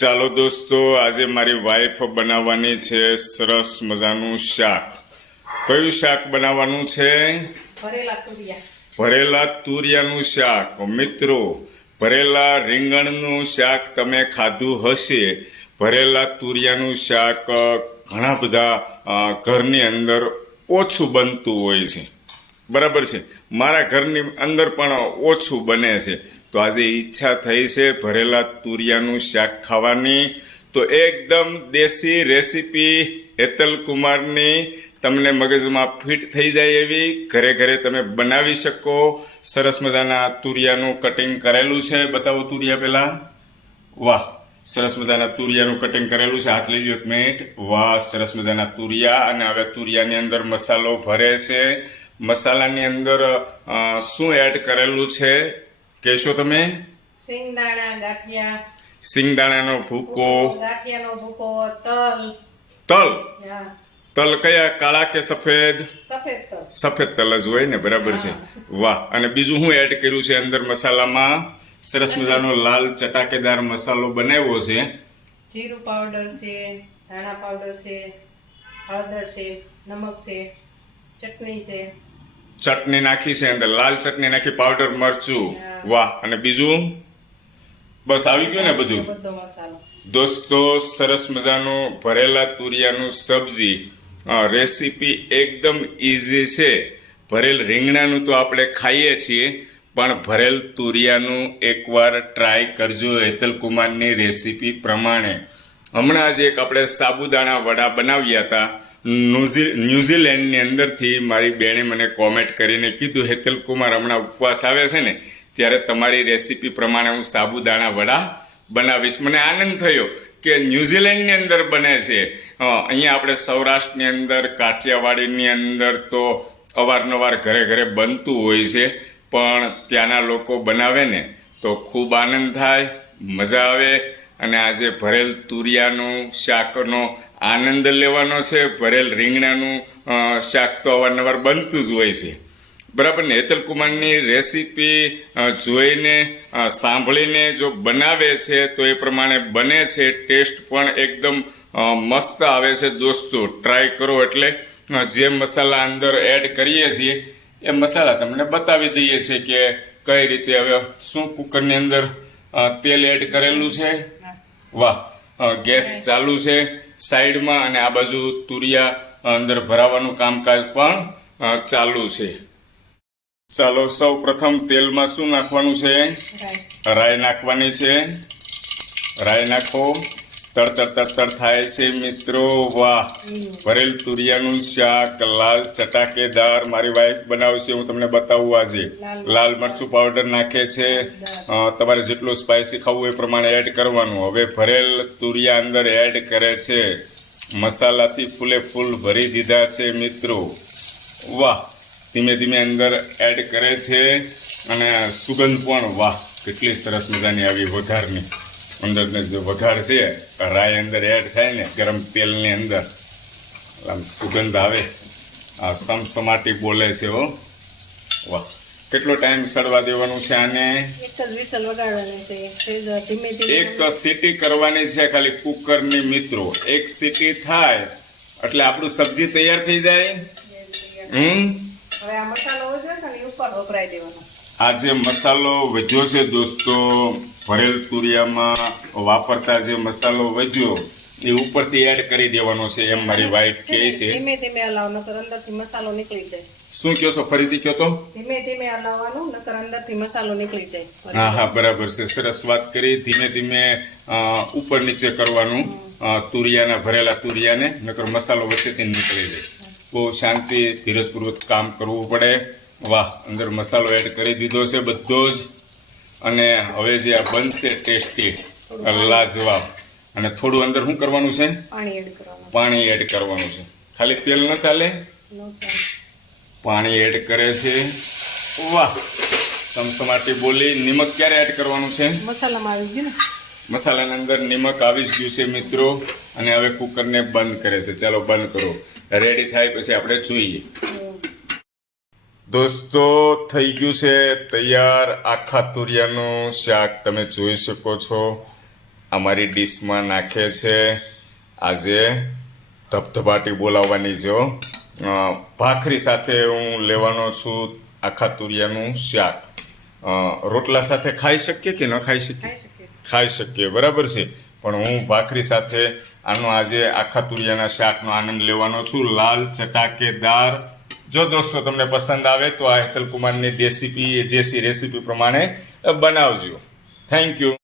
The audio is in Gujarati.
ચાલો દોસ્તો આજે મારી વાઈફ બનાવવાની છે સરસ મજાનું શાક. કયું શાક બનાવવાનું છે? ભરેલા તુરિયાનું શાક. મિત્રો ભરેલા રીંગણનું શાક તમે ખાધું હશે. ભરેલા તુરિયાનું શાક ઘણા બધા ઘરની અંદર ઓછું બનતું હોય છે. બરાબર છે? મારા ઘરની અંદર પણ ઓછું બને છે. તો આજે ઈચ્છા થઈ છે ભરેલા તુરિયાનું શાક ખાવાની. તો એકદમ દેશી રેસીપી હેતલ કુમારની તમને મગજમાં ફિટ થઈ જાય એવી ઘરે ઘરે તમે બનાવી શકો. સરસ મજાના તુરિયાનું કટિંગ કરેલું છે. બતાવો તુરિયા પહેલા વાહ, સરસ મજાના તુરિયાનું કટિંગ કરેલું છે. હાથ લઈ લો એક મિનિટ. વાહ, સરસ મજાના તુરિયા. અને હવે તુરિયાની અંદર મસાલો ભરે છે. મસાલાની અંદર શું એડ કરેલું છે? કહેશો તમે? સિંગદાણા ગાંઠિયા. સિંગદાણાનો ભૂકો. ગાંઠિયાનો ભૂકો તલ. તલ? તલ કયા? કાળા કે સફેદ? સફેદ તલ. સફેદ તલ જ હોય ને બરાબર છે. વાહ અને બીજું શું એડ કર્યું છે અંદર મસાલામાં? સરસ મજાનો લાલ ચટાકેદાર મસાલો બનાવ્યો છે. જીરું પાવડર છે ધાણા પાવડર છે હળદર છે નમક છે ચટણી છે. ચટણી નાખી છે અંદર લાલ ચટણી નાખી પાવડર મરચું વાહ. અને બીજું? બસ આવી ગયું ને બધું? દોસ્તો સરસ મજાનું ભરેલા તુરિયાનું સબ્જી. રેસીપી એકદમ ઇઝી છે. ભરેલ રીંગણાનું તો આપણે ખાઈએ છીએ પણ ભરેલ તુરિયાનું એકવાર ટ્રાય કરજો હેતલ કુમારની રેસીપી પ્રમાણે. હમણાં જ એક આપણે સાબુદાણા વડા બનાવ્યા હતા. ન્યુઝી ન્યુઝીલેન્ડની અંદરથી મારી બેણે મને કોમેન્ટ કરીને કીધું, હેતલ કુમાર, હમણાં ઉપવાસ આવે છે ને, ત્યારે તમારી રેસીપી પ્રમાણે હું સાબુદાણા વડા બનાવીશ. મને આનંદ થયો કે ન્યુઝીલેન્ડની અંદર બને છે. અહીંયા આપણે સૌરાષ્ટ્રની અંદર, કાઠિયાવાડીની અંદર તો અવારનવાર ઘરે ઘરે બનતું હોય છે, પણ ત્યાંના લોકો બનાવે ને તો ખૂબ આનંદ થાય, મજા આવે. અને આજે ભરેલ તુરિયાનું શાકનો આનંદ લેવાનો છે, ભરેલ રીંગણાનું શાક તો અવારનવાર બનતું જ હોય છે. બરાબર ને? હેતલકુમારની રેસીપી જોઈને સાંભળીને જો બનાવે છે, તો એ પ્રમાણે બને છે, ટેસ્ટ પણ એકદમ મસ્ત આવે છે દોસ્તો. ટ્રાય કરો એટલે જે મસાલા અંદર એડ કરીએ છીએ, એ મસાલા તમને બતાવી દઈએ છીએ કે કઈ રીતે હવે શું કુકરની અંદર તેલ એડ કરેલું છે. વાહ. ગેસ ચાલુ છે સાઈડમાં અને આ બાજુ તુરિયા અંદર ભરાવાનું કામકાજ પણ ચાલુ છે. ચાલો સૌ પ્રથમ તેલમાં શું નાખવાનું છે? રાય રાઈ નાખવાની છે. રાઈ નાખો. તડતડ તર થાય છે મિત્રો વાહ. ભરેલ તુરિયાનું શાક લાલ ચટાકેદાર મારી વાઈફ બનાવશે હું તમને બતાવું આજે. લાલ મરચું પાવડર નાખે છે. તમારે જેટલું સ્પાઇસી ખાવું એ પ્રમાણે એડ કરવાનું. હવે ભરેલ તુરિયા અંદર એડ કરે છે. મસાલાથી ફૂલે ફૂલ ભરી દીધા છે મિત્રો. વાહ. ધીમે ધીમે અંદર એડ કરે છે. અને સુગંધ પણ વાહ કેટલી સરસ મજાની આવી વઘારની અંદરનો જે વઘાર છે રાઈ અંદર એડ થાય ને ગરમ તેલની અંદર. આમ સુગંધ આવે. આ સમસમાટી બોલે છે હો. વાહ. કેટલો ટાઈમ સડવા દેવાનું છે આને? એક સીટી કરવાની છે ખાલી કુકરની મિત્રો. એક સીટી થાય એટલે આપણું સબ્જી તૈયાર થઈ જાય? હમ? હવે આ મસાલો ઉપર વપરાય દેવાનો. આ જે મસાલો વધ્યો છે દોસ્તો. ભરેલ તુરિયામાં વાપરતા જે મસાલો વધ્યો એ ઉપરથી એડ કરી દેવાનો છે. એમ મારી વાઈફ કહે છે. ધીમે ધીમે હલાવવાનો નકર અંદરથી મસાલો નીકળી જાય. શું કહો છો? ફરીથી કહો તો? ધીમે ધીમે હલાવવાનું નકર અંદરથી મસાલો નીકળી જાય. હા હા બરાબર છે. સરસ વાત કરી. ધીમે ધીમે ઉપર નીચે કરવાનું તુરિયાના ભરેલા તુરિયાને નકર મસાલો વચ્ચેથી નીકળી જાય. બહુ શાંતિ ધીરજપૂર્વક કામ કરવું પડે. વાહ અંદર મસાલો એડ કરી દીધો છે બધો જ. અને હવે જે આ બનશે ટેસ્ટી લાજવાબ અને થોડું અંદર શું કરવાનું છે? પાણી એડ કરવાનું. છે. ખાલી તેલ ન ચાલે? ચાલે. પાણી એડ કરે છે. વાહ સમસમાટી બોલી નિમક ક્યારે એડ કરવાનું છે? મસાલામાં આવી ગયું ને? મસાલાની અંદર નિમક આવી જ ગયું છે મિત્રો. અને હવે કુકરને બંધ કરે છે. ચાલો બંધ કરો. રેડી થાય પછી આપણે જોઈએ. દોસ્તો થઈ ગયું છે તૈયાર આખા તુરિયાનું શાક. તમે જોઈ શકો છો અમારી ડીશમાં નાખે છે આજે ધબધબાટી બોલાવવાની જો ભાખરી સાથે હું લેવાનો છું આખા તુરિયાનું શાક. રોટલા સાથે ખાઈ શકીએ કે ન ખાઈ શકીએ. ખાઈ શકીએ બરાબર છે. પણ હું ભાખરી સાથે આનો આજે આખા તુરિયાના શાકનો આનંદ લેવાનો છું. લાલ ચટાકેદાર જો દોસ્તો તમને પસંદ આવે તો આ હેતલ કુમારની દેસીપી દેશી રેસીપી પ્રમાણે બનાવજો. Thank you